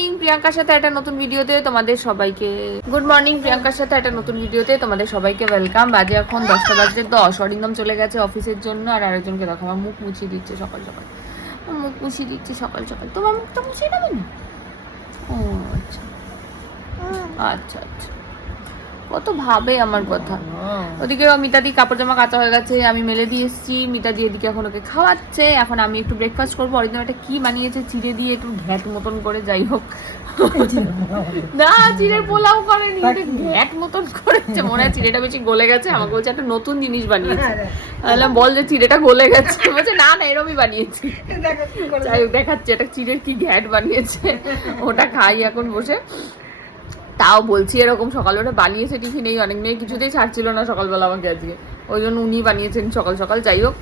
Morning, প্রিয়াঙ্কার সাথে একটা নতুন ভিডিওতে তোমাদের সবাইকে গুড মর্নিং। প্রিয়াঙ্কার সাথে একটা নতুন ভিডিওতে তোমাদের সবাইকে ওয়েলকাম। বাজে এখন 10টা বাজতে 10। অরিন্দম চলে গেছে অফিসের জন্য, আর আরেকজনকে দেখো আমার মুখ মুছিয়ে দিচ্ছে সকাল সকাল। মুখ মুছিয়ে দিচ্ছে সকাল সকাল। তোমার মুখটা মুছিয়ে নেবে না? ও আচ্ছা আচ্ছা আচ্ছা, কত ভাবে আমার কথা। ওদিকে মিতাদি কাপড় জামা কাচা হয়ে গেছে, আমি মেলে দিয়ে এসেছি। মিতাদি এদিকে এখন ওকে খাওয়াচ্ছে। এখন আমি একটু ব্রেকফাস্ট করবো। অরিন্দম একটা কি বানিয়েছে চিড়ে দিয়ে, একটু ঘ্যাট মতন করে, যাই হোক। না, চিড়ের পোলাও করেনি, ঘ্যাট মতন করেছে। মনে হয় চিড়েটা বেশি গলে গেছে। আমাকে বলছে একটা নতুন জিনিস বানিয়েছে। বললাম বল যে চিড়েটা গলে গেছে। বলছে না না, এরমই বানিয়েছি। যাই হোক, দেখাচ্ছে একটা চিড়ের কি ঘ্যাট বানিয়েছে। ওটা খাই এখন বসে। তাও বলছি এরকম সকালে ওটা বানিয়েছে টিফিন, এই অনেক মেয়ে কিছুতেই ছাড়ছিল না সকালবেলা আমাকে আজকে, ওই জন্য উনি বানিয়েছেন সকাল সকাল। যাই হোক,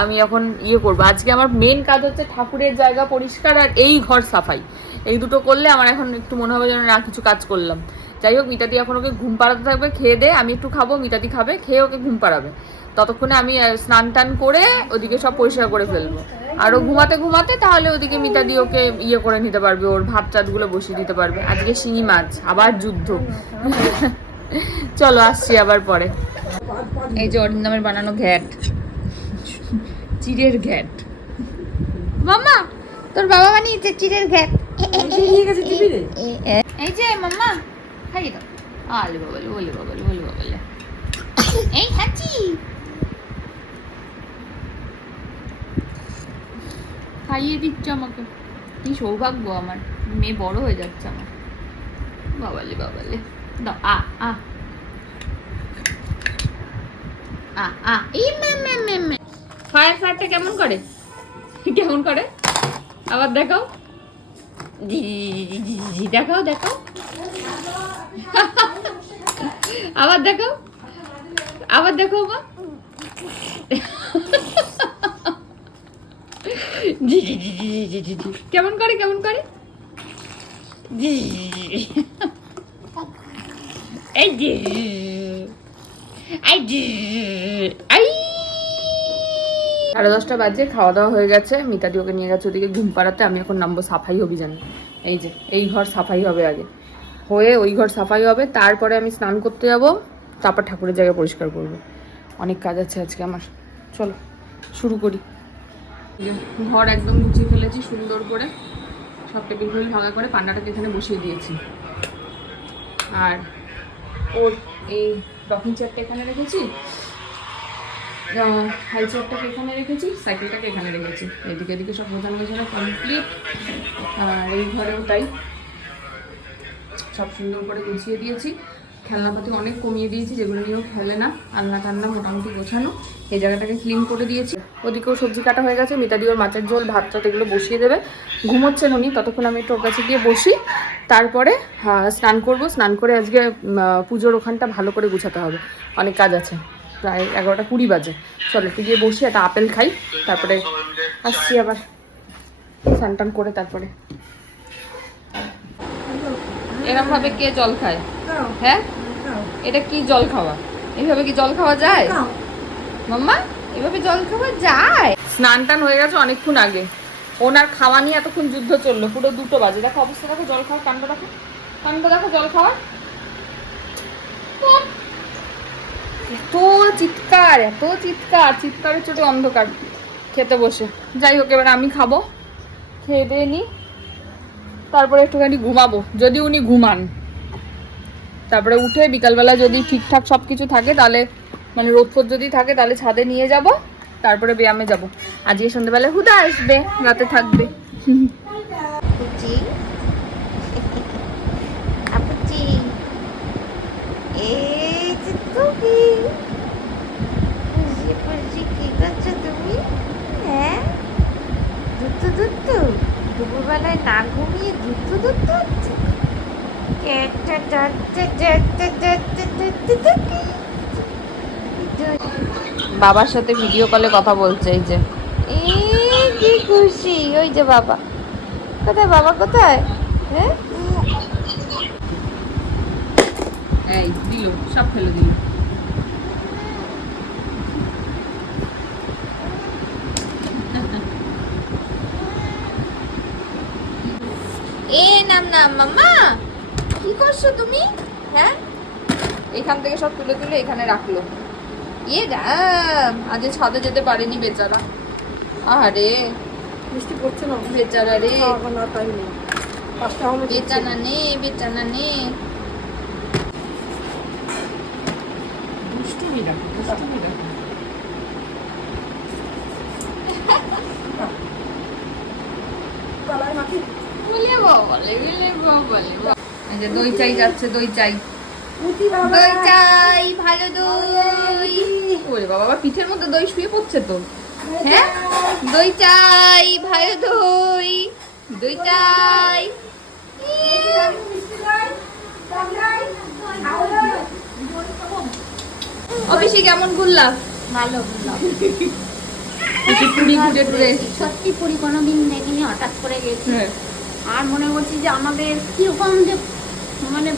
আমি এখন করবো। আজকে আমার মেন কাজ হচ্ছে ঠাকুরের জায়গা পরিষ্কার আর এই ঘর সাফাই। এই দুটো করলে আমার এখন একটু মনে হবে যেন না কিছু কাজ করলাম। যাই হোক, মিতাদি এখন ওকে ঘুম পাড়াতে থাকবে। খেয়ে দে, আমি একটু খাবো, মিতাদি খাবে, খেয়ে ওকে ঘুম পাড়াবে। ততক্ষণে আমি স্নান টান করে ওদিকে সব পরিষ্কার করে ফেলবো। আর ও ঘুমাতে ঘুমাতে তাহলে ওদিকে মিতাদি ওকে করে নিতে পারবে, ওর ভাত টাতগুলো বসিয়ে দিতে পারবে। আজকে শিঙি মাছ, আবার যুদ্ধ। চলো আসছি আবার পরে। এই যে অরিন্দমের বানানো ঘ্যাট, চিড়ের ঘ্যাট। মাম্মা, তোর বাবা বানিয়েছে চিড়ের ঘ্যাট। এই যে মাম্মা, খাইয়ে দাও। আলে বাবালে, ওলে বাবালে, ওলে বাবালে। এই হাঁচি খাইয়ে দিচ্ছে আমাকে। কি সৌভাগ্য আমার, মেয়ে বড় হয়ে যাচ্ছে আমার। বাবালে বাবালে, দাও। আ আ আ আ এই মে ফায়ার ফায়ারটা কেমন করে, কেমন করে আবার দেখাও। দেখাও দেখাও, আবার দেখাও, আবার দেখো মা। কেমন করে, কেমন করে। সাড়ে 10টা বাজে, খাওয়া দাওয়া হয়ে গেছে। মিতাদি ওকে নিয়ে গেছে ওদিকে ঘুম পাড়াতে। আমি এখন নামবো সাফাই অভিযানে। এই যে এই ঘর সাফাই হবে আগে, হয়ে ওই ঘর সাফাই হবে, তারপরে আমি স্নান করতে যাব, তারপর ঠাকুরের জায়গা পরিষ্কার করব। অনেক কাজ আছে আজকে আমার। চলো শুরু করি। ঘর একদম গুছিয়ে ফেলেছি সুন্দর করে, সব টেবিল ফেবিল ভাঙা করে পান্নাটাকে এখানে বসিয়ে দিয়েছি। আর ওর এই রকিং চেয়ারটা এখানে রেখেছি, হাই চেয়ারটাকে এখানে রেখেছি, সাইকেলটাকে এখানে রেখেছি। এদিকে এদিকে সব গোছানো গোছানো কমপ্লিট। আর এই ঘরেও তাই, সব সুন্দর করে গুছিয়ে দিয়েছি। খেলনাপাতি অনেক কমিয়ে দিয়েছি, যেগুলো নিয়েও খেলে না। আলনা টান্না মোটামুটি গোছানো। এই জায়গাটাকে ক্লিন করে দিয়েছি। ওদিকেও সবজি কাটা হয়ে গেছে। মিতাদি ওর মাছের ঝোল, ভাত টাত এগুলো বসিয়ে দেবে। ঘুমোচ্ছেন উনি, ততক্ষণ আমি একটু ওর কাছে গিয়ে বসি। তারপরে স্নান করব। স্নান করে আজকে পুজোর ওখানটা ভালো করে গুছাতে হবে, অনেক কাজ আছে। প্রায় 11টা 20 বাজে। চলো একটু গিয়ে বসি, একটা আপেল খাই, তারপরে আসছি আবার স্নান টান করে। তারপরে এরকম ভাবে কে জল খায়? হ্যাঁ, এটা কি জল খাওয়া? এইভাবে কি জল খাওয়া যায় মাম্মা? এভাবে জল খাওয়া যায়? স্নান টান হয়ে গেছে অনেকক্ষণ আগে। ওনার খাওয়া নিয়ে এতক্ষণ যুদ্ধ চললো, পুরো 2টো বাজে। দেখো অবস্থা, দেখো জল খাওয়ার কাণ্ড, দেখো কাণ্ড, দেখো জল খাওয়ার। এত চিৎকার, এত চিৎকার, চিৎকারের চোটে অন্ধকার। খেতে বসে, যাই হোক এবার আমি খাবো, খেয়ে দিয়ে নি, তারপরে একটুখানি ঘুমাবো যদি উনি ঘুমান। তারপরে উঠে বিকালবেলা যদি ঠিকঠাক সব কিছু থাকে, তাহলে মানে রোদ ফোদ যদি থাকে তাহলে ছাদে নিয়ে যাব, তারপরে ব্যায়ামে যাব। আজকে সন্ধ্যাবেলা হুদা আসবে, রাতে থাকবে। দুপুরবেলায় না ঘুমিয়ে দুধ হচ্ছে। বাবার সাথে ভিডিও কলে কথা বলছে। এই যে কি খুশি, ওই যে বাবা কোথায়, বাবা কোথায়? হ্যাঁ, এই দিল, সব ফেলে দিল। এ নাম নাম মাম্মা, কি করছো তুমি? হ্যাঁ, এখান থেকে সব তুলে তুলে এখানে রাখলো। ইয়ে রাম, আজ ছাদে যেতে পারেনি বেচারা। আরে বৃষ্টি পড়ছে না বেচারা রে, না তাই নেই 5টা হলো বেচানা নে, বেচানা নে। দুষ্টুমি রাখো, দুষ্টুমি রাখো। তলায় মাটি বলে বলে বলে এই যে দই চাই যাচ্ছে, দই চাই, উঠি বাবা দই চাই, ভালো দই। ওরে বাবা, আবার পিঠের মধ্যে দই শুয়ে পড়ছে তো। হ্যাঁ, দই চাই, ভালো দই, দই চাই। অফিসে কেমন ঘুরলা? ভালো একটু পুরি ঘুরে টুরে। সত্যি পুরি কোনোদিন দেখিনি, হঠাৎ করে গেছি। হ্যাঁ। আর মনে করছি যে আমাদের কিরকম যে মানে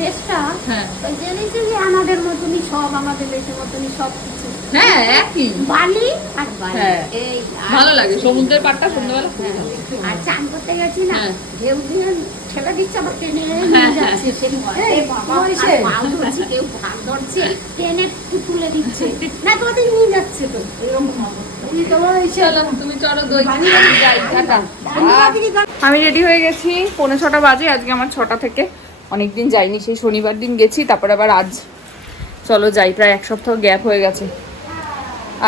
দেশটা, হ্যাঁ ওই জেনেছি যে আমাদের মতনই সব, আমাদের দেশের মতনই সব কিছু। হ্যাঁ, একই। বালি আর বালি, হ্যাঁ। এই আর- ভালো লাগে সমুদ্রের পাড়টা সন্ধ্যাবেলা খুব ভালো। আর চান করতে গেছি না, হ্যাঁ। ঢেউ দিয়ে ছেলে দিচ্ছে, আবার টেনে হ্যাঁ, নিয়ে যাচ্ছে। সেই ভয়ে এই, বাবা, তোমার ইসে? আর পাও ধরছে, কেউ ভাগ ধরছে, টেনে তুলে দিচ্ছে, না তোমাদের নিয়ে যাচ্ছে তো এরকম অবস্থা। কি তোমার ইচ্ছে চলো তুমি চলো, দই যাই, টাটা। ধন্যবাদ দিদি আমি রেডি হয়ে গেছি, 6:45 বাজে। আজকে আমার 6টা থেকে, অনেকদিন যাইনি, সেই শনিবার দিন গেছি, তারপর আবার আজ। চলো যাই, প্রায় 1 সপ্তাহ গ্যাপ হয়ে গেছে।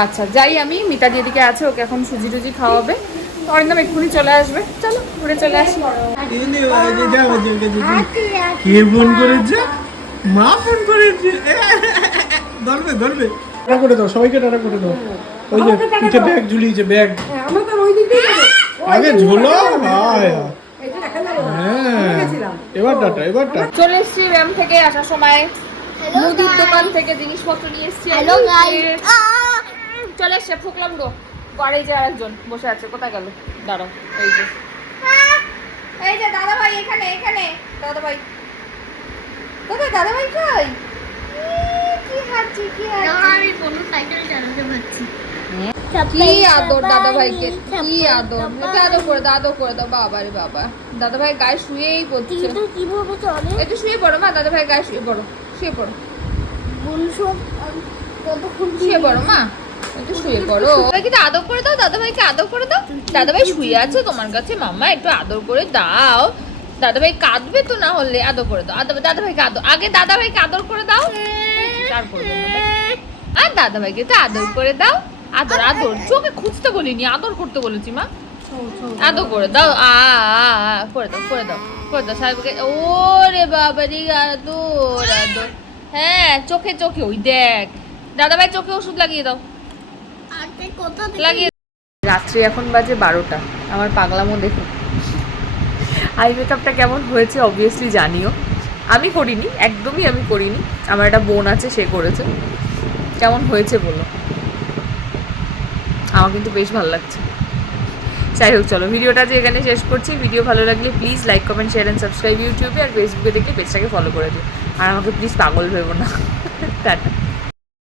আচ্ছা যাই আমি, মিতা দিদিকে আছে, ওকে এখন সুজি টুজি খাওয়াবে, অরিন্দম এক্ষুনি চলে আসবে। চলো ঘুরে চলে আসি। কে ফোন করেছে? মা ফোন করেছে। ধরবে ধরবে, টাটা করে দাও, সবাইকে টাটা করে দাও। ওই যে পিঠে ব্যাগ ঝুলিয়েছে, ব্যাগ হ্যাঁ, আমরা তো ওই দিক দিয়ে যাবো। আগে ঝোলো। হায় এটা দেখা যাবে না। হ্যাঁ, গেছিলাম। এবার টাটা, এবার টাটা। চলে এসেছি ব্যায়াম থেকে আসার সময়, মুদির দোকান থেকে জিনিসপত্র নিয়ে এসেছি। Hello, guys. চলে এসছে, ফুকলাম গো। আর এই যে আরেকজন বসে আছে, কোথায় গেল? দাঁড়াও, এই যে এই যে দাদা ভাই, এখানে এখানে দাদা ভাই। কোথায় দাদা ভাই? কই? কি হাঁচি, কি হাঁচি। আমি কোনো সাইকেল চালাতে পারছি। কি আদর দাদা ভাইকে, কি আদর। এটা আদর করে দাও, আদর করে দাও। বাবা রে বাবা, দাদা ভাই গায়ে শুয়েই পড়ছে। কিন্তু কিভাবে চলে একটু শুয়ে পড়ো মা, দাদা ভাই গায়ে শুয়ে পড়ো, শুয়ে পড়ো, বলছো কতক্ষণ শুয়ে পড়ো মা, একটু শুয়ে পড়ো। ভাইকে তো আদর করে দাও, দাদা ভাইকে আদর করে দাও। দাদা ভাই শুয়ে আছে তোমার কাছে, মাম্মা একটু আদর করে দাও। দাদা ভাই কাঁদবে তো, না হলে আদর করে দাও। দাদা ভাইকে আদর, আগে দাদা ভাইকে আদর করে দাও। আর করবে না, আর দাদা ভাইকে তো আদর করে দাও। আদর আদর, চোখে খুঁজতে বলিনি, আদর করতে বলেছি মা। আদর করে দাও, করে দাও, করে দাও, করে দাও সাহেবকে। ওরে বাবা রে, আদর আদর। হ্যাঁ, চোখে চোখে, ওই দেখ দাদা ভাই চোখে ওষুধ লাগিয়ে দাও, লাগিয়ে। রাত্রি এখন বাজে 12টা। আমার পাগলামো দেখুন। আই মেকআপটা কেমন হয়েছে অবভিয়াসলি জানিও। আমি করিনি, একদমই আমি করিনি, আমার একটা বোন আছে, সে করেছে। কেমন হয়েছে বলো, আমার কিন্তু বেশ ভালো লাগছে। যাই হোক, চলো ভিডিওটা যে এখানে শেষ করছি। ভিডিও ভালো লাগলে please like, comment, share and subscribe ইউটিউবে, আর ফেসবুকে দেখলে পেজটাকে ফলো করে দিও। আর আমাকে প্লিজ পাগল ভেবো না। টাটা।